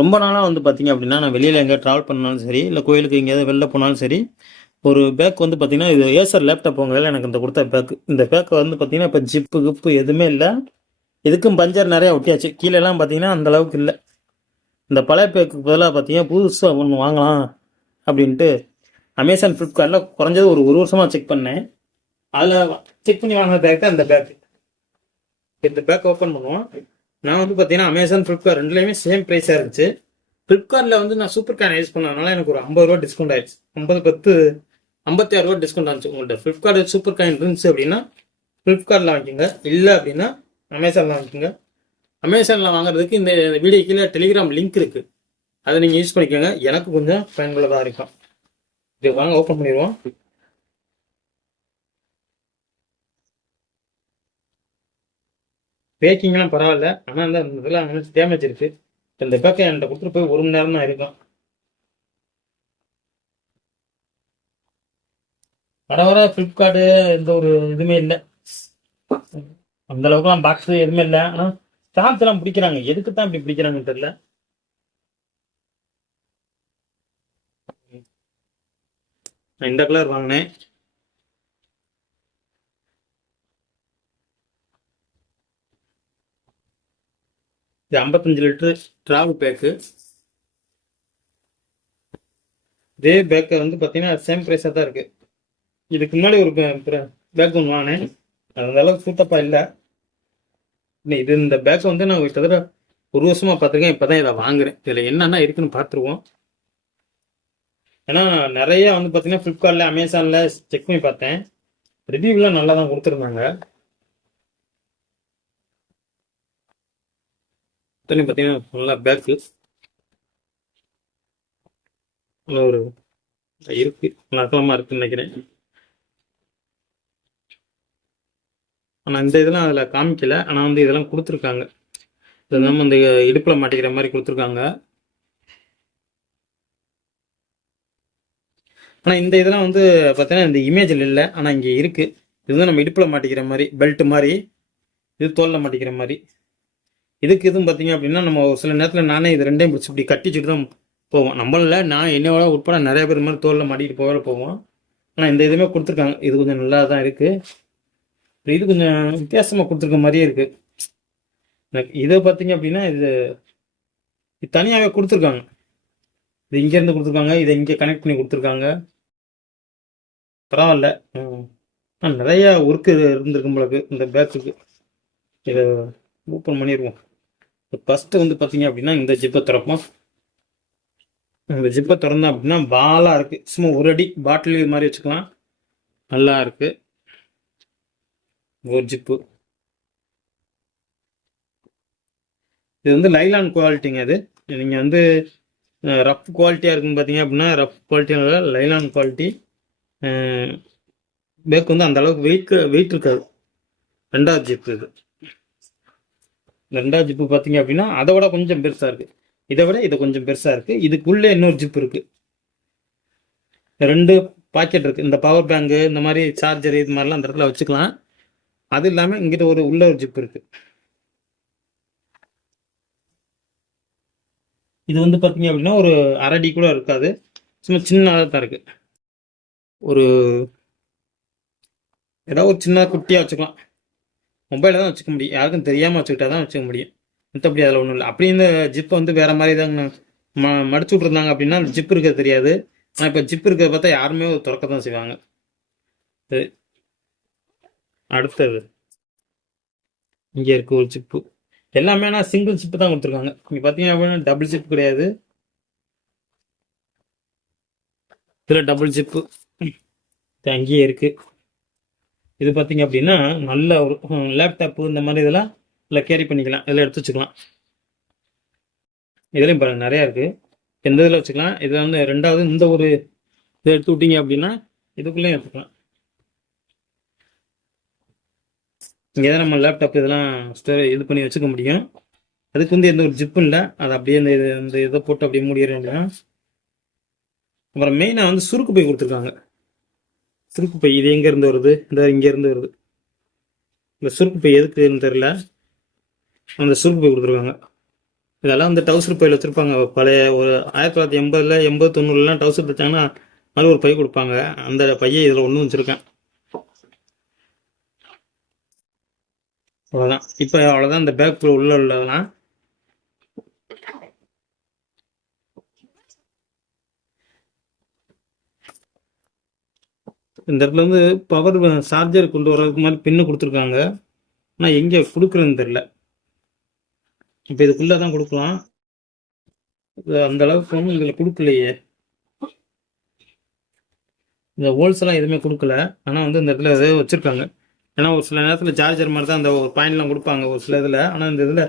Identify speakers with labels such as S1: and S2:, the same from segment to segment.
S1: ரொம்ப நாளாக வந்து பார்த்தீங்க அப்படின்னா நான் வெளியில் எங்கேயா ட்ராவல் பண்ணாலும் சரி இல்லை கோயிலுக்கு எங்கேயாவது வெளில போனாலும் சரி ஒரு பேக் வந்து பார்த்திங்கன்னா இது ஏசர் லேப்டாப் உங்கள் எனக்கு இந்த கொடுத்த பேக்கு இந்த பேக்கு வந்து பார்த்திங்கன்னா இப்போ ஜிப்பு கிப்பு எதுவுமே இல்லை. இதுக்கும் பஞ்சர் நிறையா ஒட்டியாச்சு. கீழெல்லாம் பார்த்திங்கன்னா அந்த அளவுக்கு இல்லை. இந்த பழைய பேக்கு பதிலாக பார்த்தீங்கன்னா புதுசாக ஒன்று வாங்கலாம் அப்படின்ட்டு அமேசான் ஃப்ளிப்கார்ட்டில் குறைஞ்சது ஒரு ஒரு வருஷமாக செக் பண்ணேன். அதில் செக் பண்ணி வாங்கின பேக் தான் இந்த பேக்கு இந்த பேக் ஓப்பன் பண்ணுவோம். நான் வந்து பார்த்தீங்கன்னா அமேசான் ஃப்ளிப்கார்ட் ரெண்டுலேயுமே சேம் ப்ரைஸாக இருந்துச்சு. ஃப்ளிப்கார்ட்டில் வந்து நான் சூப்பர் கேன் யூஸ் பண்ணதுனால எனக்கு ஒரு ஐம்பது ரூபா டிஸ்கவுண்ட் ஆயிடுச்சு. ஐம்பது பத்து ஐம்பத்தி ஆறு ரூபா டிஸ்கவுண்ட் ஆச்சு உங்கள்கிட்ட ஃப்ளிப்கார்ட் சூப்பர் காயின் இருந்துச்சு அப்படின்னா ஃப்ளிப்கார்ட்டில் வாங்கிக்கோங்க. இல்லை அப்படின்னா அமேசானில் வாங்கிக்கோங்க. அமேசானில் வாங்குறதுக்கு இந்த வீடியோ கீழே டெலிகிராம் லிங்க் இருக்குது அதை நீங்கள் யூஸ் பண்ணிக்கோங்க. எனக்கு கொஞ்சம் பயனுள்ளதாக இருக்கும். இது வாங்க ஓப்பன் பண்ணிடுவோம். பேக்கிங்லாம் பரவாயில்ல. ஆனால் அந்த இதெல்லாம் டேமேஜ் இருக்கு. இந்த பேக்கை என்கிட்ட கொடுத்துட்டு போய் ஒரு மணி நேரம் தான் இருக்கும் வர வர ஃப்ளிப்கார்ட்டு எந்த ஒரு இதுவுமே இல்லை. அந்த அளவுக்குலாம் பாக்ஸ் எதுவுமே இல்லை. ஆனால் ஸ்டாம்ப்ஸ் எல்லாம் பிடிக்கிறாங்க. எதுக்கு தான் இப்படி பிடிக்கிறாங்கன்னு தெரியல. இந்த கலர் வாங்கினேன். இது ஐம்பத்தஞ்சு லிட்டர் ட்ராவல் பேக்கு இதே பேக்கை வந்து பார்த்தீங்கன்னா சேம் ப்ரைஸாக தான் இருக்குது இதுக்கு முன்னாடி ஒரு பேக் ஒன்று வாங்கினேன். அந்த அளவுக்கு சூட்டப்பாக இல்லை. இது இந்த பேக் வந்து நான் கிட்டத்தட்ட ஒரு வருஷமாக பார்த்துருக்கேன். இப்போ தான் இதை வாங்குறேன். இதில் என்னென்ன இருக்குன்னு பார்த்துருவோம். ஏன்னா நிறைய வந்து பார்த்தீங்கன்னா ஃப்ளிப்கார்ட்டில் அமேசானில் செக் பண்ணி பார்த்தேன். ரிவ்யூலாம் நல்லா தான் கொடுத்துருந்தாங்க. தண்ணி பார்த்தீங்கன்னா நல்லா பேக்கு நல்ல ஒரு இருக்கு. நகலமாக இருக்குன்னு நினைக்கிறேன். ஆனால் இந்த இதெல்லாம் அதில் காமிக்கல. ஆனால் வந்து இதெல்லாம் கொடுத்துருக்காங்க. இது நம்ம இந்த இடுப்பில் மாட்டிக்கிற மாதிரி கொடுத்துருக்காங்க. ஆனால் இந்த இதெல்லாம் வந்து பார்த்தீங்கன்னா இந்த இமேஜில் இல்லை. ஆனால் இங்கே இருக்குது இது நம்ம இடுப்பில் மாட்டிக்கிற மாதிரி பெல்ட் மாதிரி. இது தோலில் மாட்டிக்கிற மாதிரி. இதுக்கு இதுவும் பார்த்தீங்க அப்படின்னா நம்ம ஒரு சில நேரத்தில் நானே இது ரெண்டையும் பிடிச்சி இப்படி கட்டிச்சுட்டு தான் போவோம். நம்மளில் நான் என்னோட உட்பட நிறைய பேர் மாதிரி தோலில் மாட்டிகிட்டு போகல போவோம். ஆனால் இந்த இதுவுமே கொடுத்துருக்காங்க. இது கொஞ்சம் நல்லா தான் இருக்குது இது கொஞ்சம் வித்தியாசமாக கொடுத்துருக்க மாதிரியே இருக்குது எனக்கு இதை பார்த்தீங்க அப்படின்னா இது இது தனியாகவே கொடுத்துருக்காங்க. இது இங்கேருந்து கொடுத்துருக்காங்க. இதை இங்கே கனெக்ட் பண்ணி கொடுத்துருக்காங்க. பரவாயில்ல. நிறையா ஒர்க்கு இருந்திருக்கும் போலக்கு இந்த பேக்குக்கு இதை ஓப்பன் பண்ணிடுவோம் ஃபஸ்ட்டு வந்து பார்த்தீங்க அப்படின்னா இந்த ஜிப்பை திறப்போம். இந்த ஜிப்பை திறந்தோம் அப்படின்னா பாலாக இருக்குது சும்மா ஒரு அடி பாட்டில் இது மாதிரி வச்சுக்கலாம். நல்லா இருக்குது ஒரு ஜிப்பு இது வந்து லைலான் குவாலிட்டிங்க அது. நீங்கள் வந்து ரஃப் குவாலிட்டியாக இருக்குன்னு பார்த்தீங்க அப்படின்னா ரஃப் குவாலிட்டியாக லைலான் குவாலிட்டி பேக் வந்து அந்த அளவுக்கு வெயிட் வெயிட் இருக்காது. ரெண்டாவது ஜிப்பு இது. ரெண்டாவது ஜிப்பு பார்த்தீங்க அப்படின்னா அதை விட கொஞ்சம் பெருசாக இருக்குது இதை விட இது கொஞ்சம் பெருசாக இருக்குது இதுக்குள்ளே இன்னொரு ஜிப் இருக்குது ரெண்டு பாக்கெட் இருக்குது இந்த பவர் பேங்கு இந்த மாதிரி சார்ஜர் இது மாதிரிலாம் அந்த இடத்துல வச்சுக்கலாம். அது இல்லாமல் இங்கிட்ட ஒரு உள்ள ஒரு ஜிப் இருக்குது இது வந்து பார்த்தீங்க அப்படின்னா ஒரு அரடி கூட இருக்காது. சும்மா சின்னதாக தான் இருக்குது ஒரு ஏதாவது ஒரு சின்ன குட்டியாக வச்சுக்கலாம். மொபைலில் தான் வச்சுக்க முடியும். யாருக்கும் தெரியாமல் வச்சுக்கிட்டா தான் வச்சுக்க முடியும். மற்றபடி அதில் ஒன்றும் இல்லை. அப்படி இந்த ஜிப்பு வந்து வேறு மாதிரி தான் ம மடிச்சு விட்ருந்தாங்க அப்படின்னா ஜிப் இருக்க தெரியாது. ஆனால் இப்போ ஜிப் இருக்கிறத பார்த்தா யாருமே திறக்க தான் செய்வாங்க. சரி. அடுத்தது. இங்கே இருக்கு ஒரு ஜிப்பு. எல்லாமே ஆனால் சிங்கிள் ஜிப்பு தான் கொடுத்துருக்காங்க. இங்கே பார்த்தீங்க அப்படின்னா டபுள் ஜிப் கிடையாது. இதில் டபுள் ஜிப்பு. இது அங்கேயே இருக்குது இது பார்த்தீங்க அப்படின்னா நல்ல ஒரு லேப்டாப்பு இந்த மாதிரி இதெல்லாம் இல்லை கேரி பண்ணிக்கலாம். இதில் எடுத்து வச்சுக்கலாம். இதுலேயும் பாருங்கள் நிறையா இருக்குது எந்த இதில் வச்சுக்கலாம். இதில் வந்து ரெண்டாவது இந்த ஒரு இதை எடுத்து விட்டீங்க அப்படின்னா இதுக்குள்ளேயும் எடுத்துக்கலாம். இங்கே தான் நம்ம லேப்டாப் இதெல்லாம் ஸ்டோரே இது பண்ணி வச்சுக்க முடியும். அதுக்கு வந்து எந்த ஒரு ஜிப்பும் இல்லை. அது அப்படியே இந்த இது இந்த இதை போட்டு அப்படியே மூடிடுறேன் அப்புறம் மெயினாக வந்து சுருக்கு போய் கொடுத்துருக்காங்க. சுருக்கு பை இது எங்கேருந்து வருது? இந்த இங்கேருந்து வருது. இந்த சுருக்கு பை எதுக்குன்னு தெரில அந்த சுருக்கு பை கொடுத்துருக்காங்க. இதெல்லாம் அந்த டவுசர் பையில் வச்சுருப்பாங்க. பழைய ஒரு ஆயிரத்தி தொள்ளாயிரத்தி எண்பதில் எண்பது தொண்ணூறுலாம் டவுசர் தைச்சாங்கன்னா அது ஒரு பை கொடுப்பாங்க. அந்த பையை இதில் ஒன்று வச்சுருக்கேன். அவ்வளோதான் இப்போ அவ்வளோதான் இந்த பேக்கில் உள்ள உள்ளதெல்லாம் இந்த இடத்துல வந்து பவர் சார்ஜர் கொண்டு வர்றதுக்கு மாதிரி பின்னு கொடுத்துருக்காங்க. ஆனால் எங்கே கொடுக்குறதுன்னு தெரில இப்போ இதுக்குள்ளே தான் கொடுக்கலாம். அந்த அளவுக்கு ஒன்றும் இதில் கொடுக்கலையே. இந்த ஹோல்ஸ்லாம் எதுவுமே கொடுக்கல. ஆனால் வந்து இந்த இடத்துல எதோ வச்சுருக்காங்க. ஏன்னா ஒரு சில நேரத்தில் சார்ஜர் மாதிரி தான் அந்த ஒரு பாயிண்ட்லாம் கொடுப்பாங்க ஒரு சில இதில். ஆனால் இந்த இதில்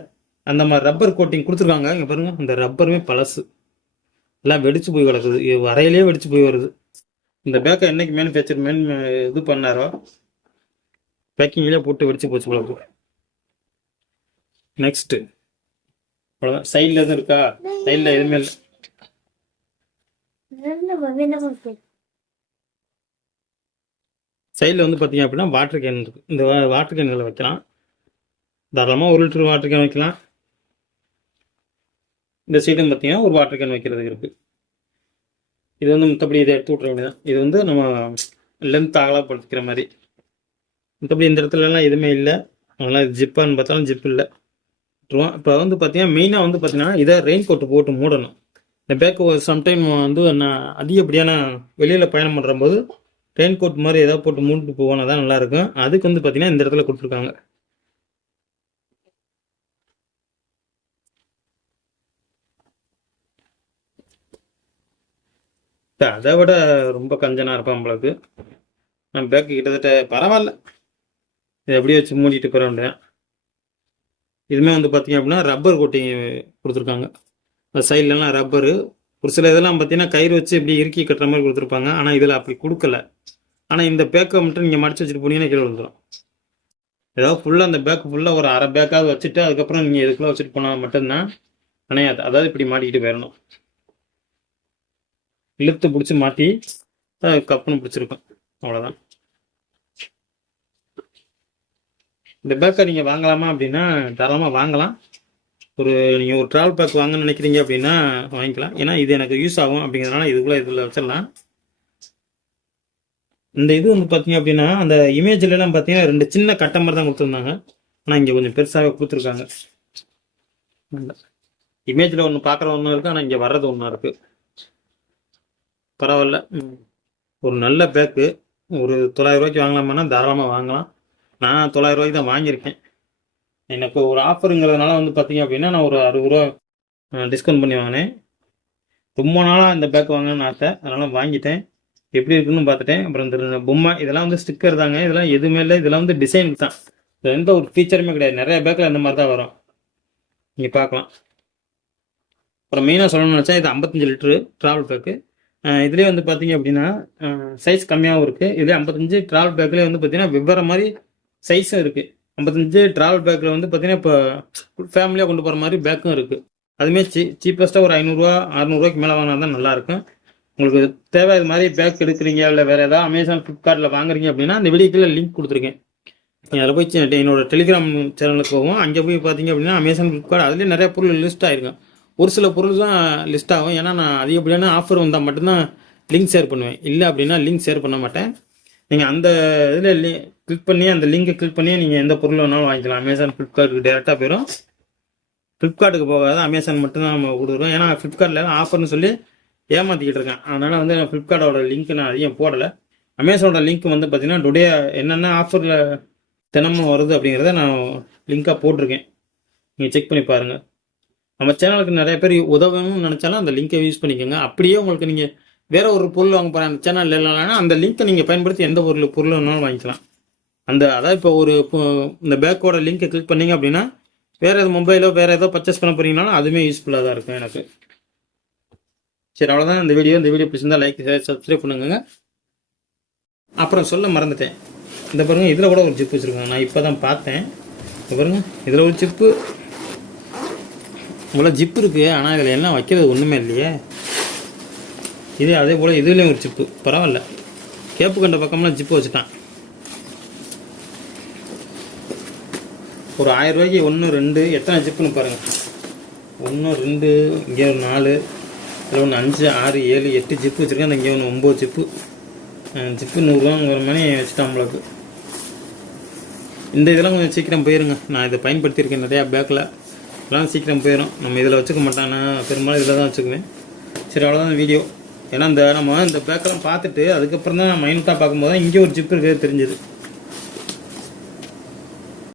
S1: அந்த மாதிரி ரப்பர் கோட்டிங் கொடுத்துருக்காங்க. இங்கே பாருங்கள் இந்த ரப்பருமே பழசு. எல்லாம் வெடிச்சு போய் கிடக்குது. வரையிலே வெடிச்சு போய் வருது. இந்த பேக்கை என்னைக்கு மேனுஃபேக்சர் மேன் இது பண்ணாரோ? பேக்கிங்லேயே போட்டு வெடிச்சு போச்சு போல நெக்ஸ்ட் அவ்வளோதான் சைடில் எதுவும் இருக்கா? சைடில் எதுவுமே இல்லை. சைடில் வந்து பார்த்தீங்க அப்படின்னா வாட்டர் கேன் இருக்கு. இந்த வாட்டர் கேன்களை வைக்கலாம். தாராளமாக ஒரு லிட்டர் வாட்டர் கேன் வைக்கலாம். இந்த சைடும் பார்த்தீங்கன்னா ஒரு வாட்டர் கேன் வைக்கிறதுக்கு இருக்குது இது வந்து மற்றபடி இதை எடுத்து விட்ற வேண்டியதான் இது வந்து நம்ம லென்த் அகலப்படுத்திக்கிற மாதிரி. மற்றபடி இந்த இடத்துலலாம் எதுவுமே இல்லை. அதனால் ஜிப்பான்னு பார்த்தாலும் ஜிப் இல்லை. விட்டுருவோம். இப்போ வந்து பார்த்தீங்கன்னா மெயினாக வந்து பார்த்தீங்கன்னா இதை ரெயின் கோட்டு போட்டு மூடணும். இந்த பேக்கு சம்டைம் வந்து நான் அதிகப்படியான வெளியில் பயணம் பண்ணுற போது ரெயின் கோட் மாதிரி ஏதாவது போட்டு மூடிட்டு போனால் தான் நல்லாயிருக்கும் அதுக்கு வந்து பார்த்தீங்கன்னா இந்த இடத்துல கொடுத்துருக்காங்க. அதை விட ரொம்ப கஞ்சனா இருப்பான் நம்மளுக்கு நான் பேக்கு கிட்டத்தட்ட பரவாயில்ல. இதை எப்படியே வச்சு மூடிட்டு போகிற வேண்டியதான் இதுவுமே வந்து பார்த்தீங்க அப்படின்னா ரப்பர் கோட்டிங் கொடுத்துருக்காங்க. அந்த சைட்லலாம் ரப்பரு ஒரு சில இதெல்லாம் பார்த்தீங்கன்னா கயிறு வச்சு இப்படி இறுக்கி கட்டுற மாதிரி கொடுத்துருப்பாங்க. ஆனால் இதில் அப்படி கொடுக்கல. ஆனால் இந்த பேக்கை மட்டும் நீங்கள் மடிச்சு வச்சுட்டு போனீங்கன்னா கீழே விழுந்துடும் ஏதாவது ஃபுல்லாக அந்த பேக் ஃபுல்லாக ஒரு அரை பேக்காவது வச்சுட்டு அதுக்கப்புறம் நீங்கள் இதுக்குள்ளே வச்சுட்டு போனால் மட்டும்தான் அணையாது. அதாவது இப்படி மாட்டிக்கிட்டு போயிடணும். இழுத்து பிடிச்சி மாட்டி கப்புன்னு பிடிச்சிருக்கும். அவ்வளோதான் இந்த பேக்கை நீங்கள் வாங்கலாமா அப்படின்னா தாராளமாக வாங்கலாம். ஒரு நீங்கள் ஒரு ட்ராவல் பேக் வாங்கன்னு நினைக்கிறீங்க அப்படின்னா வாங்கிக்கலாம். ஏன்னா இது எனக்கு யூஸ் ஆகும் அப்படிங்கிறதுனால இதுக்குள்ளே இதில் வச்சிடலாம். இந்த இது வந்து பார்த்தீங்க அப்படின்னா அந்த இமேஜ்லலாம் பார்த்தீங்கன்னா ரெண்டு சின்ன கட்டை மாதிரி தான் கொடுத்துருந்தாங்க. ஆனால் இங்கே கொஞ்சம் பெருசாகவே கொடுத்துருக்காங்க. இமேஜில் ஒன்று பார்க்குற ஒன்றும் இருக்குது ஆனால் இங்கே வர்றது ஒன்றா இருக்குது பரவாயில்ல. ஒரு நல்ல பேக்கு ஒரு தொள்ளாயிரம் ரூபாய்க்கு வாங்கலாமான்னா தாராளமாக வாங்கலாம். நான் தொள்ளாயிரம் ரூபாய்க்கு தான் வாங்கியிருக்கேன். எனக்கு ஒரு ஆஃபருங்கிறதுனால வந்து பார்த்தீங்க அப்படின்னா நான் ஒரு அறுபது ரூபா டிஸ்கவுண்ட் பண்ணி வாங்கினேன். ரொம்ப நாளாக இந்த பேக் வாங்கணும்னு ஆசை. அதனால் வாங்கிட்டேன். எப்படி இருக்குன்னு பார்த்துட்டேன் அப்புறம் இந்த பொம்மை இதெல்லாம் வந்து ஸ்டிக்கர் தாங்க. இதெல்லாம் எதுவுமே இல்லை. இதெல்லாம் வந்து டிசைனுக்கு தான். இது எந்த ஒரு ஃபீச்சருமே கிடையாது. நிறைய பேக்கில் இந்த மாதிரி தான் வரும். நீங்கள் பார்க்கலாம். அப்புறம் மெயினாக சொல்லணும்னு நினச்சா இது ஐம்பத்தஞ்சு லிட்ரு ட்ராவல் பேக்கு இதுலேயே வந்து பார்த்தீங்க அப்படின்னா சைஸ் கம்மியாகவும் இருக்குது இதுலேயே ஐம்பத்தஞ்சு ட்ராவல் பேக்லேயே வந்து பார்த்தீங்கன்னா வெவ்வேறு மாதிரி சைஸும் இருக்குது ஐம்பத்தஞ்சு ட்ராவல் பேக்கில் வந்து பார்த்தீங்கன்னா இப்போ ஃபேமிலியாக கொண்டு போகிற மாதிரி பேக்கும் இருக்குது அதுவுமே சீ சீப்பஸ்ட்டாக ஒரு ஐநூறுரூவா அறநூறுவாய்க்கு மேலே வாங்கினா தான் நல்லாயிருக்கும் உங்களுக்கு தேவை இது மாதிரி பேக் எடுக்கிறீங்க இல்லை வேறு ஏதாவது அமேசான் ஃப்ளிப்கார்ட்டில் வாங்குறீங்க அப்படின்னா அந்த வீடியோக்கில் லிங்க் கொடுத்துருக்கேன். அதில் போய் என்னோட டெலிகிராம் சேனலுக்கு போவோம் அங்கே போய் பார்த்தீங்க அப்படின்னா அமேசான் ஃப்ளிப்கார்ட் அதுலேயே நிறைய பொருள் லிஸ்ட் ஆயிருக்கும். ஒரு சில பொருள் தான் லிஸ்ட் ஆகும். ஏன்னா நான் அதிகப்படியான ஆஃபர் வந்தால் மட்டும்தான் லிங்க் ஷேர் பண்ணுவேன். இல்லை அப்படின்னா லிங்க் ஷேர் பண்ண மாட்டேன். நீங்கள் அந்த இதில் லி கிளிக் பண்ணி அந்த லிங்கை கிளிக் பண்ணி நீங்கள் எந்த பொருள் வேணாலும் வாங்கிக்கலாம். அமேசான் ஃப்ளிப்கார்ட்டுக்கு டேரெக்டாக போயிடும் ஃப்ளிப்கார்ட்டுக்கு போகாது அமேசான் மட்டும்தான் நம்ம கொடுக்குறோம் ஏன்னா ஃப்ளிப்கார்ட்டில் ஆஃபர்னு சொல்லி ஏமாற்றிக்கிட்டு இருக்கேன். அதனால் வந்து நான் ஃப்ளிப்கார்ட்டோட லிங்க் நான் அதிகம் போடலை. அமேசானோட லிங்க் வந்து பார்த்தீங்கன்னா டுடே என்னென்ன ஆஃபரில் தினமும் வருது அப்படிங்கிறத நான் லிங்காக போட்டிருக்கேன். நீங்கள் செக் பண்ணி பாருங்கள் நம்ம சேனலுக்கு நிறைய பேர் உதவணும்னு நினச்சாலும் அந்த லிங்கை யூஸ் பண்ணிக்கோங்க. அப்படியே உங்களுக்கு நீங்கள் வேற ஒரு பொருள் வாங்க போகிற அந்த சேனல் இல்லைனா அந்த லிங்கை நீங்கள் பயன்படுத்தி எந்த ஒரு பொருள் வேணாலும் வாங்கிக்கலாம். அந்த அதாவது இப்போ ஒரு இந்த பேக்கோட லிங்க்கை கிளிக் பண்ணீங்க அப்படின்னா வேறு எது மொபைலோ வேறு ஏதோ பர்ச்சேஸ் பண்ண போறீங்கனாலும் அதுவுமே யூஸ்ஃபுல்லாக தான் இருக்கும் எனக்கு. சரி அவ்வளோதான் இந்த வீடியோ இந்த வீடியோ பிடிச்சிருந்தா லைக் ஷேர் சப்ஸ்கிரைப் பண்ணுங்க. அப்புறம் சொல்ல மறந்துட்டேன். இந்த பாருங்கள் இதில் கூட ஒரு ஜிப் வச்சுருக்காங்க. நான் இப்போ தான் பார்த்தேன். இந்த இதில் ஒரு ஜிப்பு இவ்வளோ ஜிப் இருக்குது ஆனால் இதில் என்ன வைக்கிறது ஒன்றுமே இல்லையே. இதே அதே போல் இதுலேயும் ஒரு ஜிப்பு பரவாயில்ல. கேப்பு கண்ட பக்கம்லாம் ஜிப்பு வச்சுட்டான். ஒரு ஆயிரம் ரூபாய்க்கு ஒன்று ரெண்டு எத்தனை ஜிப்புன்னு பாருங்கள் ஒன்று ரெண்டு இங்கே ஒரு நாலு இதில் ஒன்று அஞ்சு ஆறு ஏழு எட்டு ஜிப்பு வச்சுருக்கேன் அந்த இங்கே ஒன்று ஒம்பது ஜிப்பு ஜிப்பு நூறுரூவாங்கிற மாதிரி வச்சுட்டான் நம்மளுக்கு இந்த இதெல்லாம் கொஞ்சம் சீக்கிரம் போயிருங்க. நான் இதை பயன்படுத்தியிருக்கேன் நிறையா பேக்கில். எல்லாம் சீக்கிரம் போயிடும் நம்ம இதில் வச்சுக்க மாட்டானா? பெரும்பாலும் இதில் தான் வச்சுக்குவேன். சரி அவ்வளோதான் வீடியோ ஏன்னா இந்த நம்ம இந்த பேக்கெல்லாம் பார்த்துட்டு அதுக்கப்புறம் தான் நான் மைனூட்டாக பார்க்கும்போது தான் இங்கே ஒரு ஜிப் இருக்கிறது தெரிஞ்சுது.